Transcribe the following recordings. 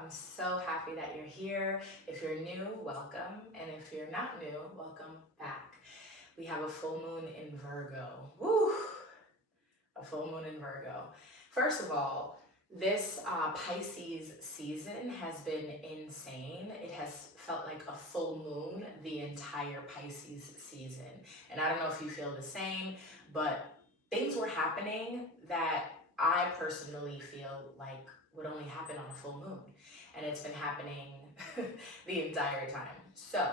I'm so happy that you're here. If you're new, welcome. And if you're not new, welcome back. We have a full moon in Virgo. Woo! A full moon in Virgo. First of all, this Pisces season has been insane. It has felt like a full moon the entire Pisces season. And I don't know if you feel the same, but things were happening that I personally feel like would only happen on a full moon. And it's been happening the entire time. So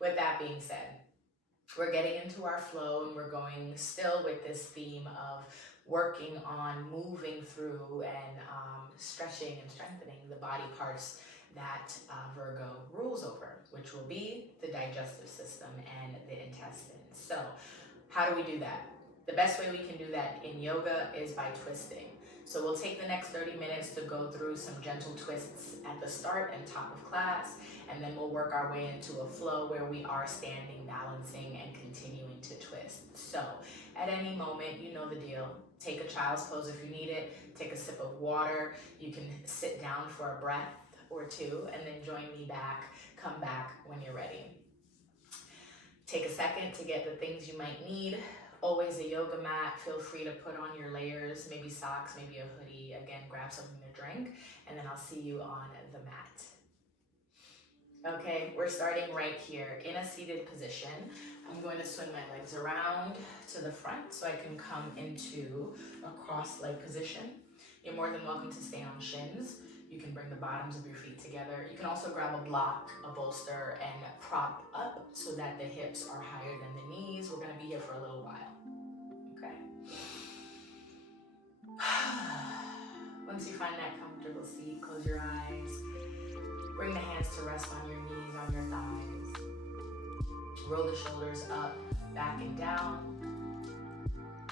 with that being said, we're getting into our flow and we're going still with this theme of working on moving through and stretching and strengthening the body parts that Virgo rules over, which will be the digestive system and the intestines. So how do we do that? The best way we can do that in yoga is by twisting. So we'll take the next 30 minutes to go through some gentle twists at the start and top of class, and then we'll work our way into a flow where we are standing, balancing, and continuing to twist. So at any moment, you know the deal. Take a child's pose if you need it. Take a sip of water. You can sit down for a breath or two, and then join me back. Come back when you're ready. Take a second to get the things you might need. Always a yoga mat. Feel free to put on your layers, maybe socks, maybe a hoodie. Again, grab something to drink, and then I'll see you on the mat. Okay, we're starting right here in a seated position. I'm going to swing my legs around to the front so I can come into a cross-leg position. You're more than welcome to stay on shins. You can bring the bottoms of your feet together. You can also grab a block, a bolster, and prop up so that the hips are higher than the knees. We're gonna be here for a little while, okay? Once you find that comfortable seat, close your eyes. Bring the hands to rest on your knees, on your thighs. Roll the shoulders up, back and down.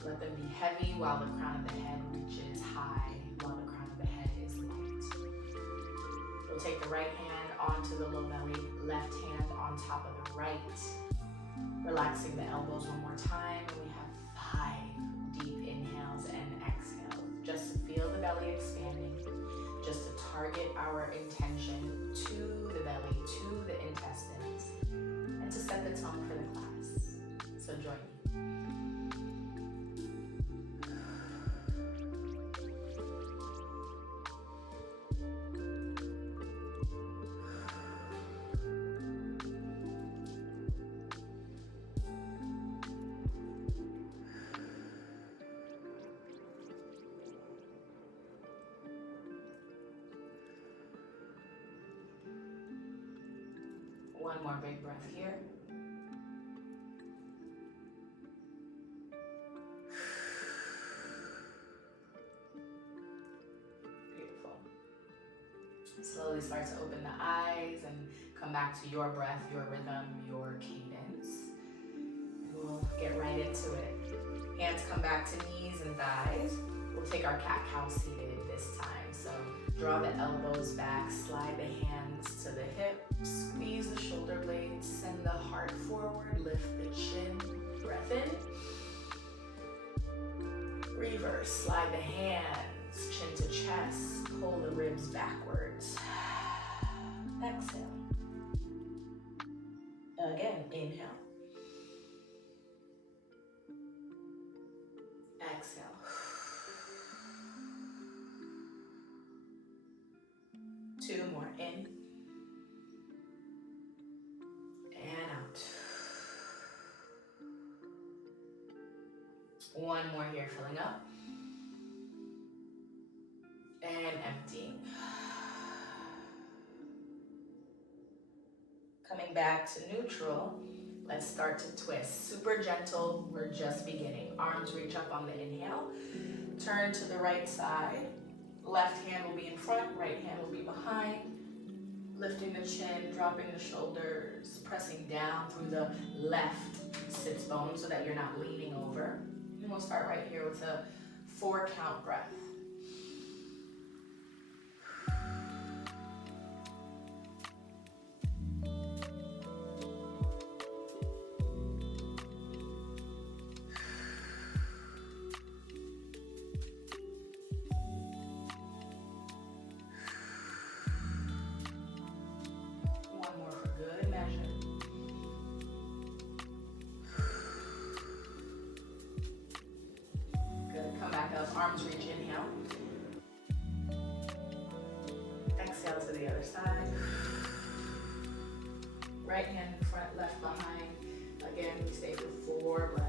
Let them be heavy while the crown of the head reaches high, while the crown of the head is light. We'll take the right hand onto the low belly, left hand on top of the right. Relaxing the elbows one more time. And we have 5 deep inhales and exhales. Just to feel the belly expanding. Just to target our intention to the belly, to the intestines. And to set the tone for the class. So join me. One more big breath here. Beautiful. Slowly start to open the eyes and come back to your breath, your rhythm, your cadence. And we'll get right into it. Hands come back to knees and thighs. We'll take our cat-cow seated this time. So draw the elbows back, slide the hands to the hips, squeeze the shoulder blades, send the heart forward, lift the chin, breath in. Reverse, slide the hands, chin to chest, pull the ribs backwards. Exhale. Again, inhale. Exhale. Two more, in and out. One more here, filling up and emptying. Coming back to neutral, let's start to twist. Super gentle, we're just beginning. Arms reach up on the inhale. Turn to the right side. Left hand will be in front, right hand will be behind. Lifting the chin, dropping the shoulders, pressing down through the left sits bone so that you're not leaning over. And we'll start right here with a 4 count breath. other side. Right hand in front, left behind. Again, we stay for 4 breaths.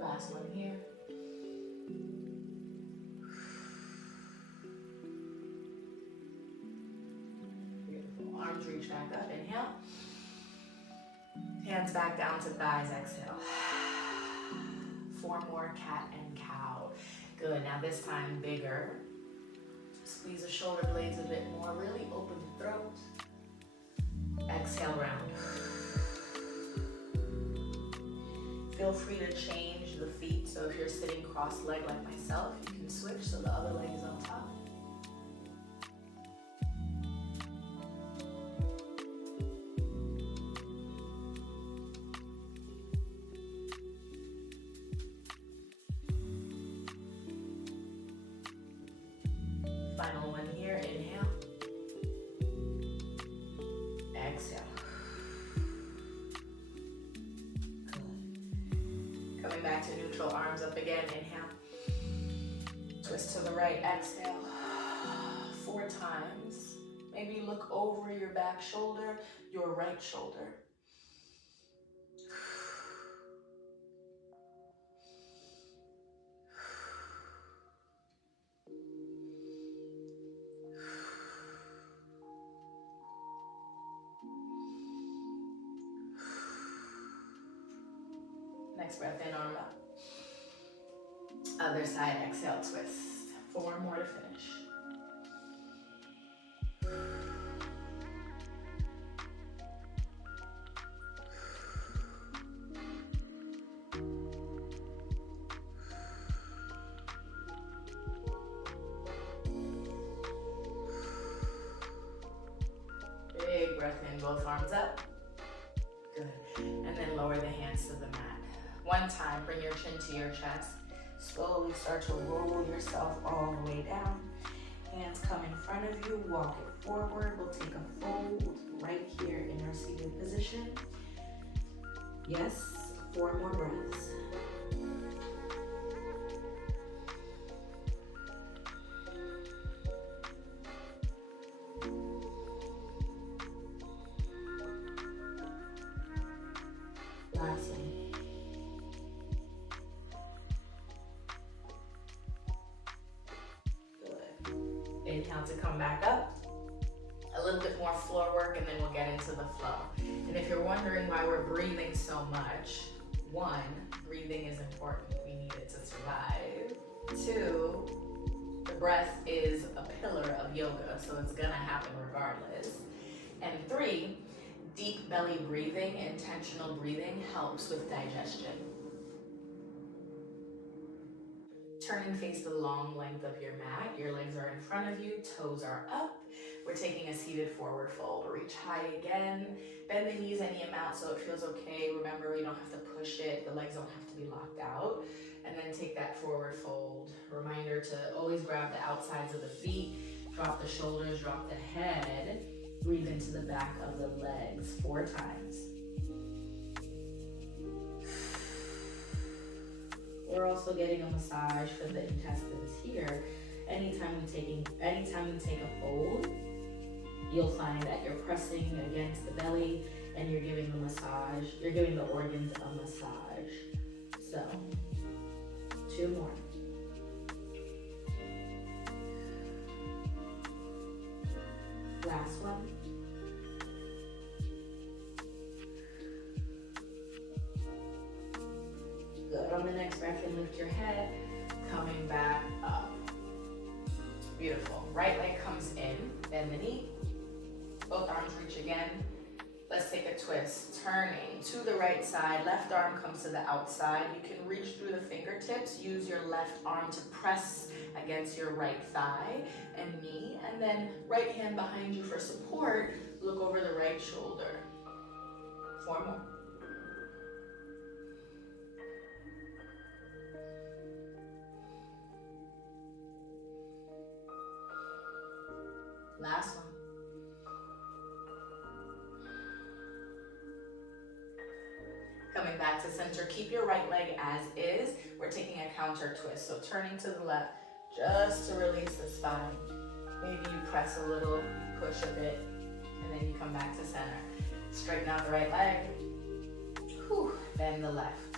Last one here. Beautiful. Arms reach back up. Inhale. Hands back down to thighs. Exhale. 4 more, cat and cow. Good. Now this time bigger. Squeeze the shoulder blades a bit more. Really open the throat. Exhale, round. Feel free to change the feet. So if you're sitting cross-legged like myself, you can switch so the other leg is on top. Final one here. Inhale. Exhale. Good. Coming back to neutral, arms up again. Inhale. Twist to the right. Exhale. 4 times. Maybe look over your back shoulder, your right shoulder. Next breath in, arm up. Other side, exhale, twist. 4 more to finish. Big breath in, both arms up. Good. And then lower the hands to the mat. One time, bring your chin to your chest. Slowly start to roll yourself all the way down. Hands come in front of you, walk it forward. We'll take a fold right here in our seated position. Yes, 4 more breaths. Last one. Inhale to come back up. A little bit more floor work and then we'll get into the flow. And if you're wondering why we're breathing so much, 1, breathing is important. We need it to survive. 2, the breath is a pillar of yoga, so it's gonna happen regardless. And 3, deep belly breathing, intentional breathing helps with digestion. Turn and face the long length of your mat. Your legs are in front of you, toes are up. We're taking a seated forward fold. Reach high again. Bend the knees any amount so it feels okay. Remember, we don't have to push it. The legs don't have to be locked out. And then take that forward fold. Reminder to always grab the outsides of the feet. Drop the shoulders, drop the head. Breathe into the back of the legs 4 times. We're also getting a massage for the intestines here. Anytime we take a fold, you'll find that you're pressing against the belly and you're giving the organs a massage. So, 2 more. Last one. Good. On the next breath in, lift your head, coming back up. Beautiful. Right leg comes in, bend the knee. Both arms reach again. Let's take a twist. Turning to the right side, left arm comes to the outside. You can reach through the fingertips. Use your left arm to press against your right thigh and knee. And then right hand behind you for support. Look over the right shoulder. 4 more. Coming back to center, keep your right leg as is. We're taking a counter twist. So turning to the left, just to release the spine. Maybe you press a little, push a bit, and then you come back to center. Straighten out the right leg. Whew. Bend the left.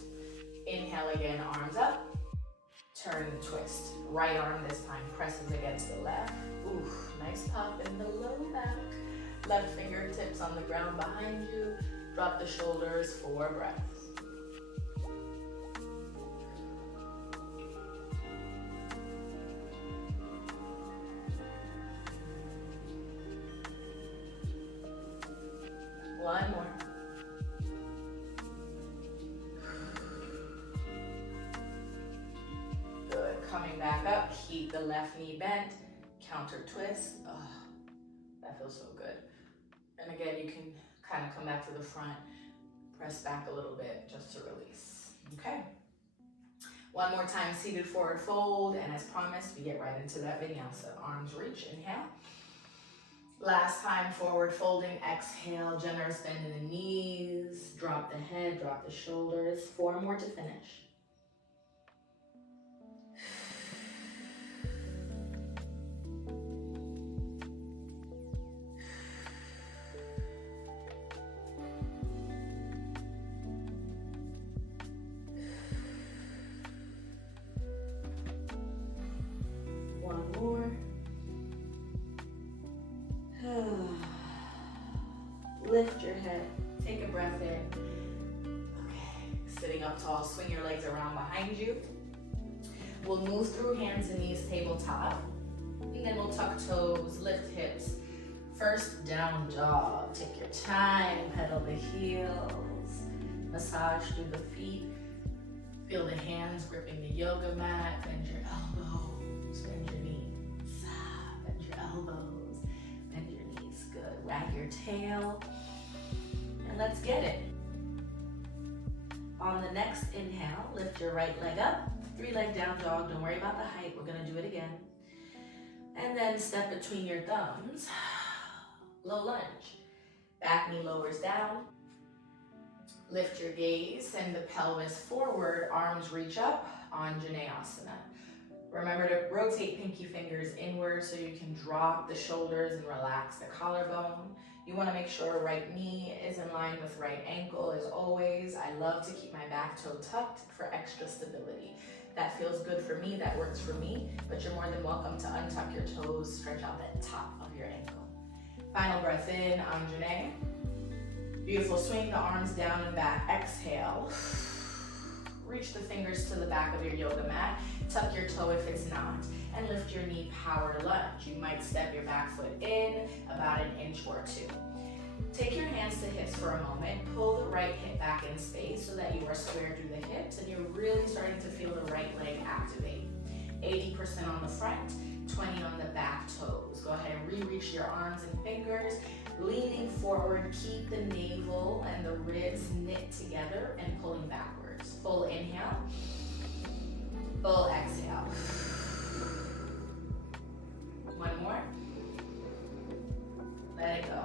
Inhale again, arms up. Turn and twist. Right arm this time presses against the left. Ooh, nice pop in the low back. Left fingertips on the ground behind you. Drop the shoulders, 4 breaths. One more. Good. Coming back up, keep the left knee bent. Counter twist. Oh, that feels so good. And again, you can kind of come back to the front, press back a little bit just to release. Okay. One more time, seated forward fold. And as promised, we get right into that vinyasa. Arms reach, inhale. Last time, forward folding, exhale, generous bend in the knees, drop the head, drop the shoulders. 4 more to finish. One more. Lift your head, take a breath in. Okay, sitting up tall, swing your legs around behind you. We'll move through hands and knees tabletop, and then we'll tuck toes, lift hips. First, down dog. Take your time, pedal the heels, massage through the feet. Feel the hands gripping the yoga mat, bend your elbows, bend your knees, bend your elbows, bend your knees, good. Wag your tail. And let's get it. On the next inhale, lift your right leg up, 3-leg down dog. Don't worry about the height, we're gonna do it again. And then step between your thumbs, low lunge. Back knee lowers down. Lift your gaze, send the pelvis forward, arms reach up, Anjaneyasana. Remember to rotate pinky fingers inward so you can drop the shoulders and relax the collarbone. You want to make sure right knee is in line with right ankle as always. I love to keep my back toe tucked for extra stability. That feels good for me, that works for me, but you're more than welcome to untuck your toes, stretch out that top of your ankle. Final breath in, Anjaney. Beautiful, swing the arms down and back, exhale. Reach the fingers to the back of your yoga mat, tuck your toe if it's not, and lift your knee, power lunge. You might step your back foot in about 1 inch or 2. Take your hands to hips for a moment, pull the right hip back in space so that you are square through the hips and you're really starting to feel the right leg activate. 80% on the front, 20 on the back toes. Go ahead and re-reach your arms and fingers, leaning forward, keep the navel and the ribs knit together and pulling backwards. Full inhale, full exhale. One more. Let it go.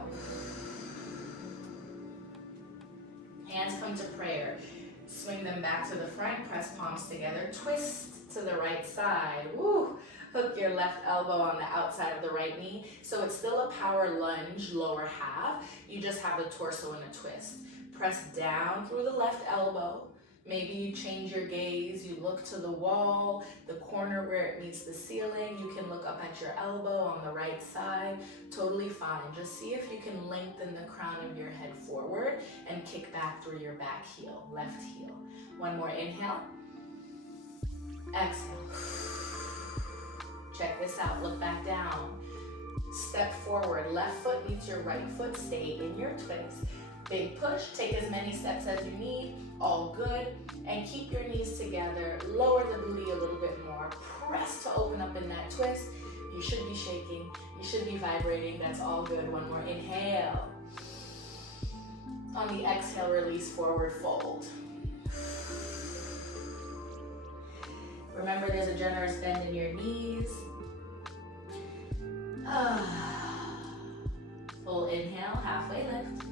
Hands come to prayer. Swing them back to the front, press palms together, twist to the right side. Woo! Hook your left elbow on the outside of the right knee. So it's still a power lunge, lower half. You just have the torso in a twist. Press down through the left elbow. Maybe you change your gaze, you look to the wall, the corner where it meets the ceiling. You can look up at your elbow on the right side. Totally fine. Just see if you can lengthen the crown of your head forward and kick back through your back heel, left heel. One more inhale. Exhale. Check this out, look back down. Step forward, left foot meets your right foot, stay in your twist. Big push, take as many steps as you need, all good. And keep your knees together, lower the booty a little bit more. Press to open up in that twist. You should be shaking, you should be vibrating, that's all good. One more, inhale. On the exhale, release, forward fold. Remember, there's a generous bend in your knees. Full inhale, halfway lift.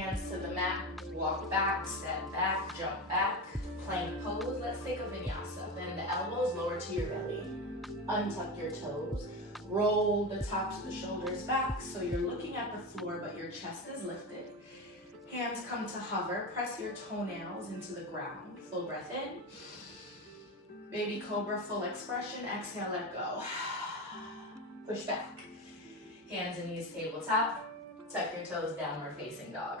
Hands to the mat, walk back, step back, jump back. Plank pose, let's take a vinyasa. Bend the elbows, lower to your belly. Untuck your toes. Roll the tops of the shoulders back so you're looking at the floor but your chest is lifted. Hands come to hover. Press your toenails into the ground. Full breath in. Baby cobra, full expression. Exhale, let go. Push back. Hands and knees tabletop. Tuck your toes, downward facing dog.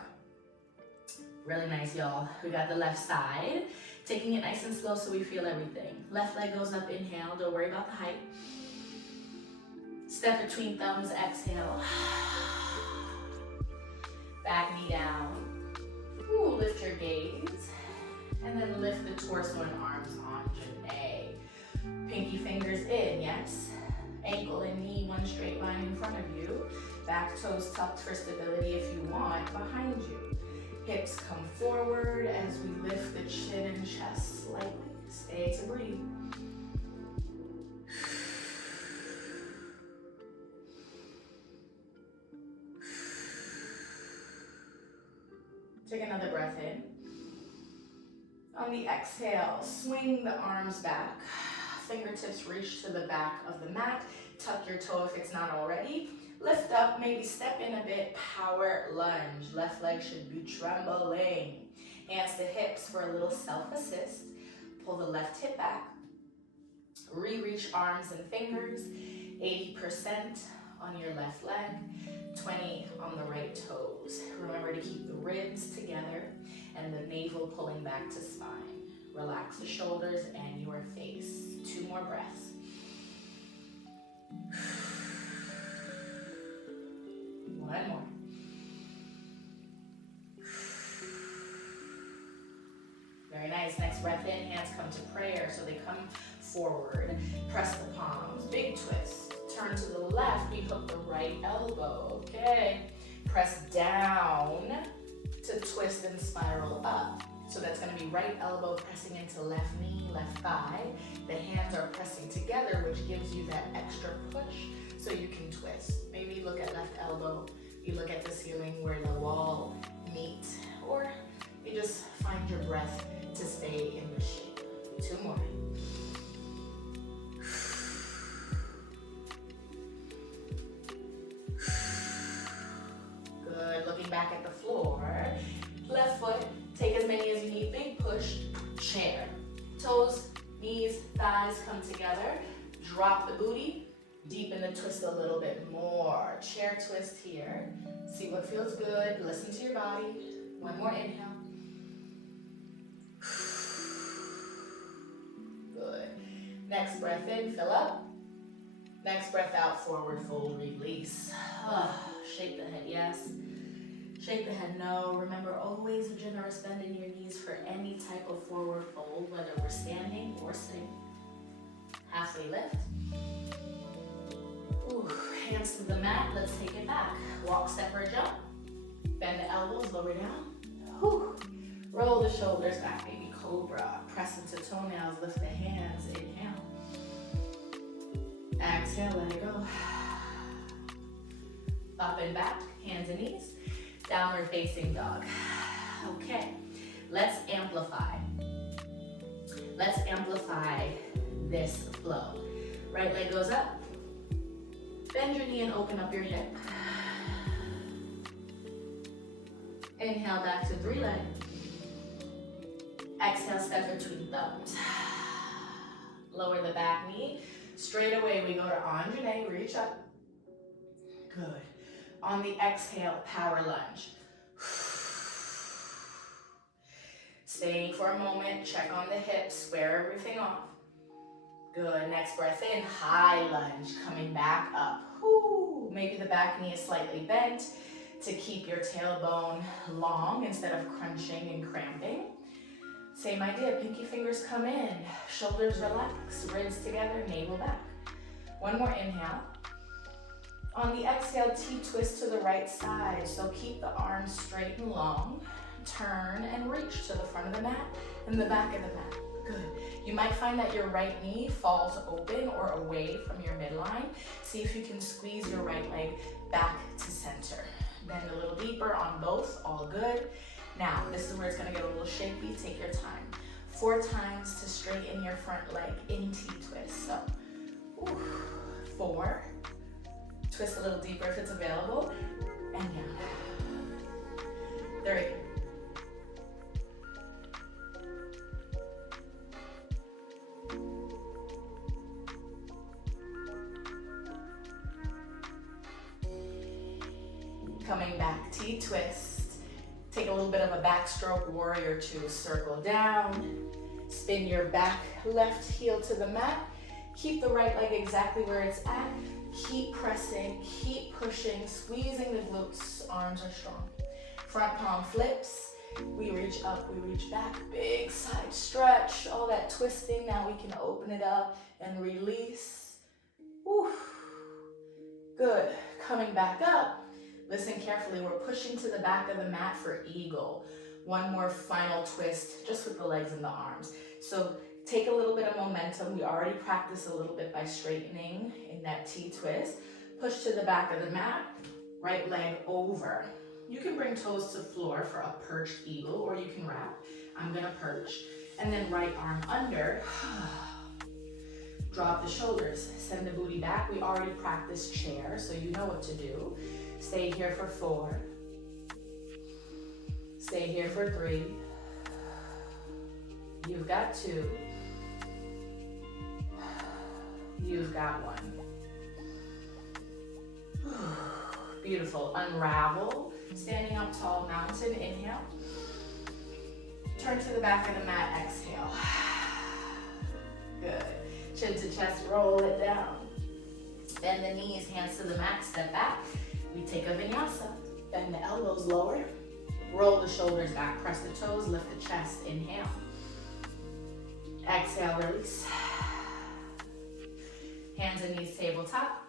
Really nice, y'all. We got the left side. Taking it nice and slow so we feel everything. Left leg goes up, inhale. Don't worry about the height. Step between thumbs, exhale. Back knee down. Ooh, lift your gaze. And then lift the torso and arms on Janae. Pinky fingers in, yes. Ankle and knee, one straight line in front of you. Back toes tucked for stability if you want, behind you. Hips come forward as we lift the chin and chest slightly. Stay to breathe. Take another breath in. On the exhale, swing the arms back. Fingertips reach to the back of the mat. Tuck your toe if it's not already. Lift up, maybe step in a bit, power lunge. Left leg should be trembling. Hands to hips for a little self-assist. Pull the left hip back. Re-reach arms and fingers. 80% on your left leg, 20 on the right toes. Remember to keep the ribs together and the navel pulling back to spine. Relax the shoulders and your face. 2 more breaths. One more. Very nice. Next breath in, hands come to prayer. So they come forward. Press the palms. Big twist. Turn to the left. We hook the right elbow. Okay. Press down to twist and spiral up. So that's going to be right elbow pressing into left knee, left thigh. The hands are pressing together, which gives you that extra push so you can twist. Maybe you look at left elbow, you look at the ceiling where the wall meets, or you just find your breath to stay in the shape. 2 more. Good, looking back at the floor. Left foot, take as many as you need. Big push, chair. Toes, knees, thighs come together. Drop the booty. Deepen the twist a little bit more. Chair twist here. See what feels good. Listen to your body. 1 more inhale. Good. Next breath in, fill up. Next breath out, forward fold, release. Shake the head, yes. Shake the head, no. Remember, always a generous bend in your knees for any type of forward fold, whether we're standing or sitting. Halfway lift. Ooh, hands to the mat, let's take it back. Walk, step, or jump. Bend the elbows, lower down. Whew. Roll the shoulders back, baby cobra. Press into toenails, lift the hands, inhale. Exhale, let it go. Up and back, hands and knees. Downward facing dog. Okay, let's amplify. Let's amplify this flow. Right leg goes up. Bend your knee and open up your hip. Inhale back to 3 leg. Exhale, step between thumbs. Lower the back knee. Straight away, we go to Anjane, reach up. Good. On the exhale, power lunge. Staying for a moment, check on the hips, square everything off. Good, next breath in, high lunge, coming back up. Whew. Maybe the back knee is slightly bent to keep your tailbone long instead of crunching and cramping. Same idea, pinky fingers come in, shoulders relax, ribs together, navel back. 1 more inhale. On the exhale, T-twist to the right side. So keep the arms straight and long. Turn and reach to the front of the mat and the back of the mat. Good. You might find that your right knee falls open or away from your midline. See if you can squeeze your right leg back to center. Bend a little deeper on both, all good. Now, this is where it's gonna get a little shaky. Take your time. 4 times to straighten your front leg in T-twist. So, 4. Twist a little deeper if it's available. And down. 3. 2. Coming back, T-twist. Take a little bit of a backstroke, warrior 2. Circle down. Spin your back left heel to the mat. Keep the right leg exactly where it's at. Keep pressing, keep pushing, squeezing the glutes. Arms are strong. Front palm flips. We reach up, we reach back. Big side stretch. All that twisting. Now we can open it up and release. Woo. Good. Coming back up. Listen carefully. We're pushing to the back of the mat for eagle. One more final twist, just with the legs and the arms. So take a little bit of momentum. We already practiced a little bit by straightening in that T-twist. Push to the back of the mat, right leg over. You can bring toes to floor for a perched eagle, or you can wrap. I'm gonna perch. And then right arm under. Drop the shoulders, send the booty back. We already practiced chair, so you know what to do. Stay here for 4. Stay here for 3. You've got 2. You've got 1. Beautiful. Unravel. Standing up tall, mountain. Inhale. Turn to the back of the mat. Exhale. Good. Chin to chest. Roll it down. Bend the knees. Hands to the mat. Step back. We take a vinyasa. Bend the elbows lower. Roll the shoulders back. Press the toes. Lift the chest. Inhale. Exhale. Release. Hands and knees tabletop.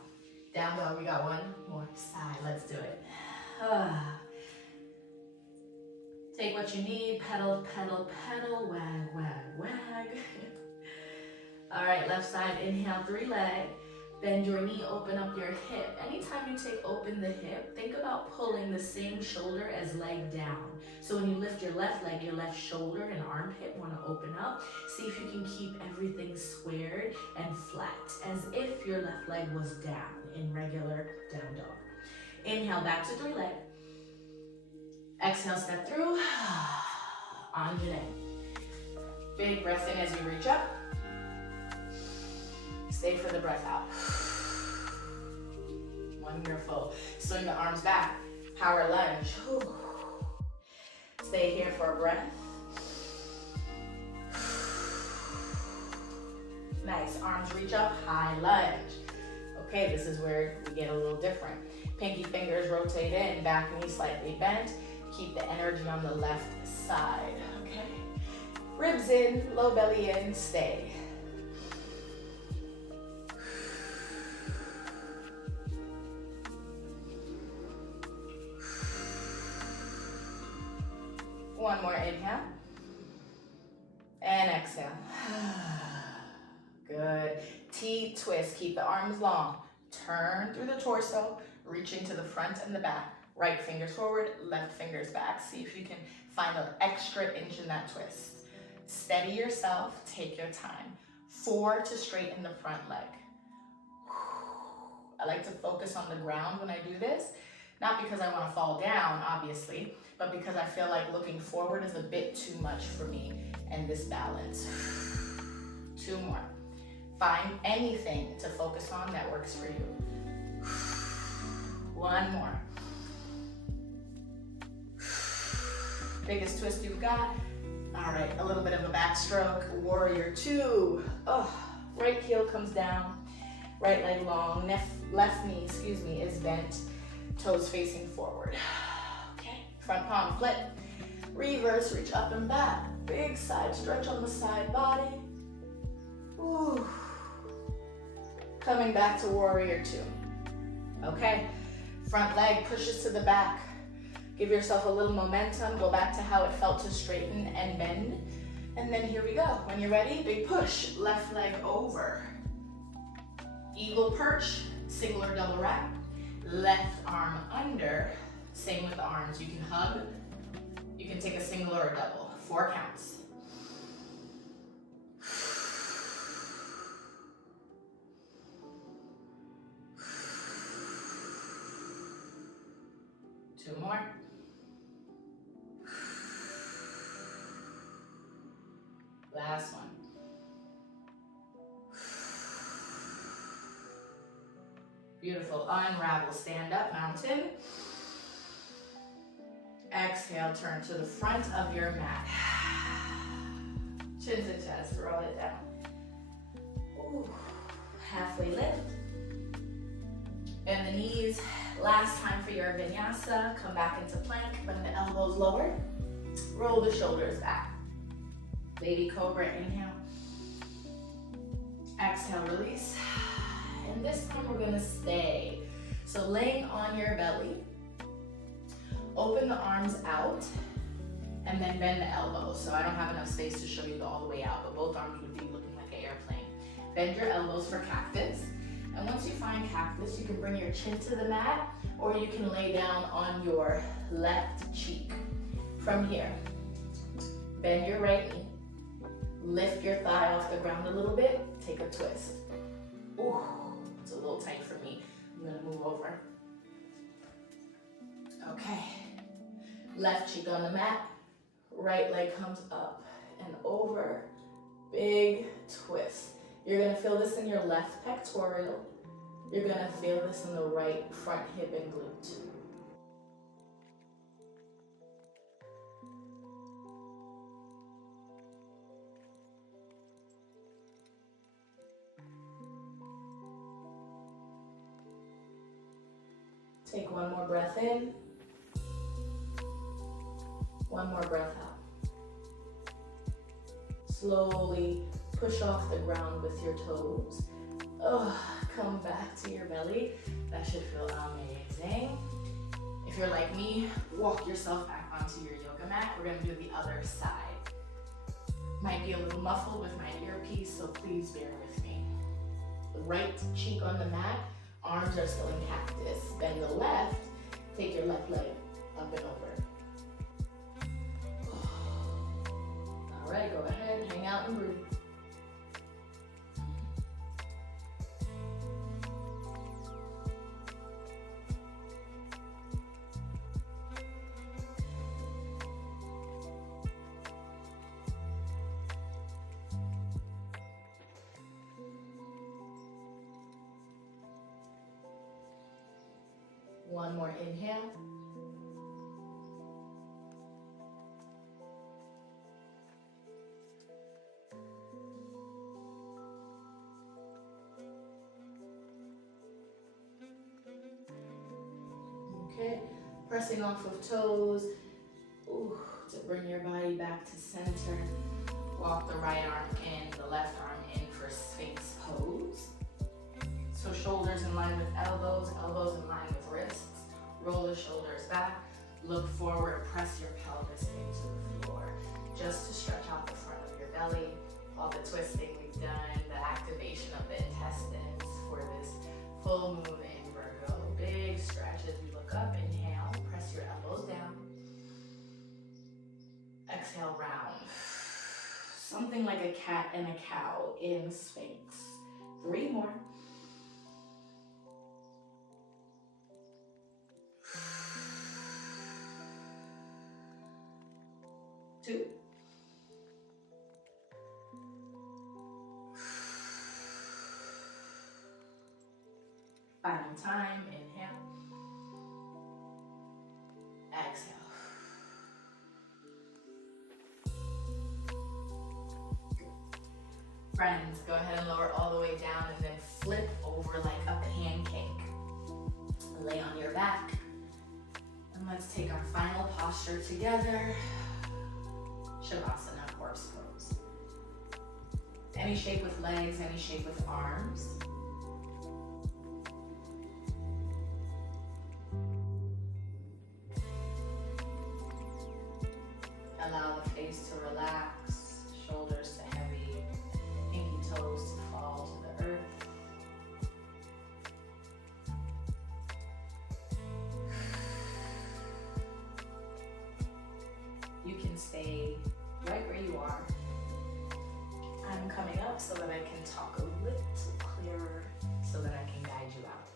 Down dog. We got 1 more side. Let's do it. Take what you need. Pedal, pedal, pedal. Wag, wag, wag. All right, left side. Inhale, 3 leg. Bend your knee, open up your hip. Anytime you take open the hip, think about pulling the same shoulder as leg down. So when you lift your left leg, your left shoulder and armpit want to open up. See if you can keep everything squared and flat, as if your left leg was down in regular down dog. Inhale, back to 3 leg. Exhale, step through. Anjane. Big breath in as you reach up. Stay for the breath out. Wonderful. Swing the arms back. Power lunge. Stay here for a breath. Nice. Arms reach up. High lunge. Okay, this is where we get a little different. Pinky fingers rotate in. Back knee slightly bent. Keep the energy on the left side. Okay. Ribs in. Low belly in. Stay. One more inhale, and exhale. Good. T-twist, keep the arms long. Turn through the torso, reaching to the front and the back. Right fingers forward, left fingers back. See if you can find an extra inch in that twist. Steady yourself, take your time. 4 to straighten the front leg. I like to focus on the ground when I do this, not because I want to fall down, obviously, but because I feel like looking forward is a bit too much for me and this balance. 2 more. Find anything to focus on that works for you. 1 more. Biggest twist you've got. All right, a little bit of a backstroke. Warrior 2. Oh, right heel comes down. Right leg long. Left knee, is bent. Toes facing forward. Front palm flip, reverse, reach up and back. Big side stretch on the side body. Ooh. Coming back to warrior 2. Okay, front leg pushes to the back. Give yourself a little momentum. Go back to how it felt to straighten and bend. And then here we go. When you're ready, big push. Left leg over. Eagle perch, single or double wrap. Left arm under. Same with the arms. You can hug. You can take a single or a double. 4 counts. Two more. Last one. Beautiful. Unravel. Stand up, mountain. Exhale, turn to the front of your mat. Chin to chest, roll it down. Ooh. Halfway lift. Bend the knees. Last time for your vinyasa. Come back into plank. Bring the elbows lower. Roll the shoulders back. Baby cobra, inhale. Exhale, release. And this time we're gonna stay. So laying on your belly, open the arms out, and then bend the elbows. So I don't have enough space to show you all the way out, but both arms would be looking like an airplane. Bend your elbows for cactus. And once you find cactus, you can bring your chin to the mat, or you can lay down on your left cheek. From here, bend your right knee. Lift your thigh off the ground a little bit. Take a twist. Ooh, it's a little tight for me. I'm gonna move over. Okay. Left cheek on the mat. Right leg comes up and over. Big twist. You're gonna feel this in your left pectoral. You're gonna feel this in the right front hip and glute. Take one more breath in. One more breath out. Slowly push off the ground with your toes. Oh, come back to your belly. That should feel amazing. If you're like me, walk yourself back onto your yoga mat. We're gonna do the other side. Might be a little muffled with my earpiece, so please bear with me. Right cheek on the mat. Arms are still in cactus. Bend the left. Take your left leg up and over. All right, go ahead, hang out and breathe. One more inhale. Okay, pressing off of toes. Ooh, to bring your body back to center. Walk the right arm in, the left arm in for Sphinx pose. So shoulders in line with elbows, elbows in line with wrists. Roll the shoulders back. Look forward, press your pelvis into the floor. Just to stretch out the front of your belly. All the twisting we've done, the activation of the intestines for this full moon in Virgo. Big stretch as we look up. Inhale, press your elbows down. Exhale, round. Something like a cat and a cow in Sphinx. 3 more. Two. Final time, inhale. Exhale. Friends, go ahead and lower all the way down and then flip over like a pancake. Lay on your back. And let's take our final posture together. Shavasana, horse pose. Any shape with legs, any shape with arms. Allow the face to relax, shoulders to heavy, pinky toes to fall to the earth. stay right where you are. I'm coming up so that I can talk a little clearer, so that I can guide you out.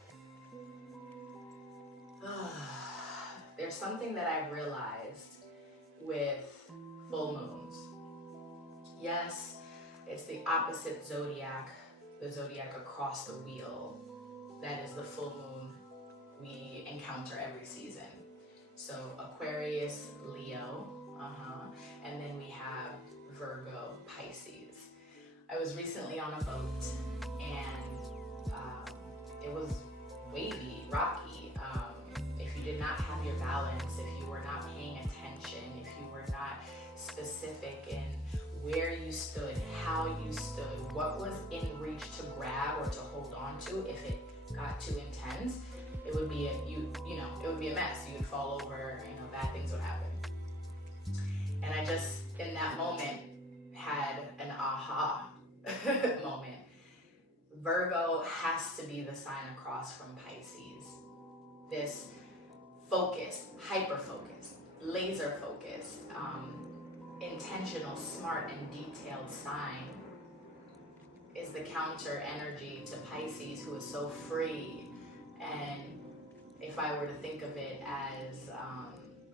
There's something that I've realized with full moons. Yes, it's the opposite zodiac, the zodiac across the wheel. That is the full moon we encounter every season. So Aquarius, Leo, and then we have Virgo, Pisces. I was recently on a boat and it was wavy, rocky. If you did not have your balance, if you were not paying attention, if you were not specific in where you stood, how you stood, what was in reach to grab or to hold on to, if it got too intense, it would be it would be a mess. You would fall over, bad things would happen. And I just, in that moment, had an aha moment. Virgo has to be the sign across from Pisces. This focused, hyper-focused, laser-focused, intentional, smart, and detailed sign is the counter energy to Pisces, who is so free. And if I were to think of it as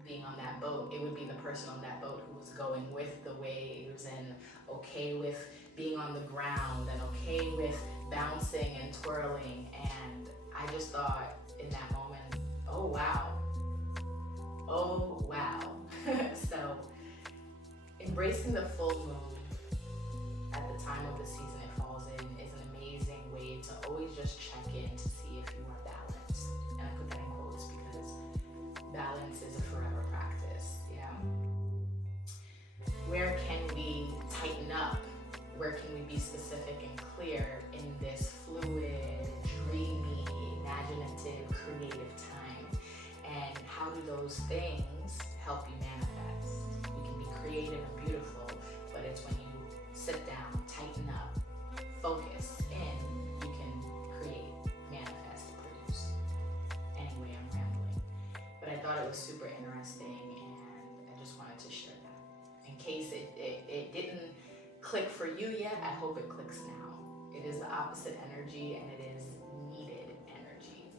being on that boat, it would be the person on that boat who was going with the waves and okay with being on the ground and okay with bouncing and twirling. And I just thought in that moment, oh wow. So embracing the full moon at the time of the season it falls in is an amazing way to always just check in to see if you are balanced. And I put that in quotes because balance is a forever practice, yeah? Where can we tighten up? Where can we be specific and clear in this fluid, dreamy, imaginative, creative time? And how do those things help you manifest? You can be creative and beautiful, but it's when you sit down, tighten up, focus in, you can create, manifest, produce. Anyway, I'm rambling. But I thought it was super interesting and I just wanted to share that. In case it didn't click for you yet, I hope it clicks now. It is the opposite energy and it is needed energy.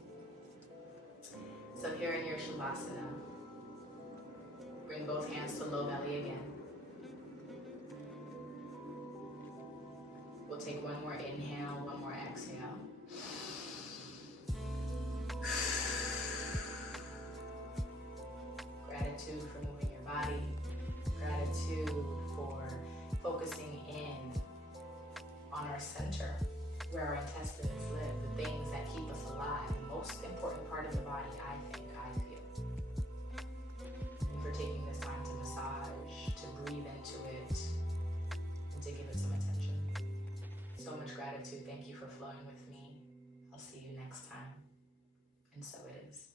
So here in your Shavasana, bring both hands to low belly again. We'll take one more inhale, one more exhale. Gratitude for moving your body. Gratitude for focusing in on our center, where our intestines live, the things that keep us alive, the most important part of the body, I feel. And for taking this time to massage, to breathe into it, and to give it some attention. So much gratitude. Thank you for flowing with me. I'll see you next time. And so it is.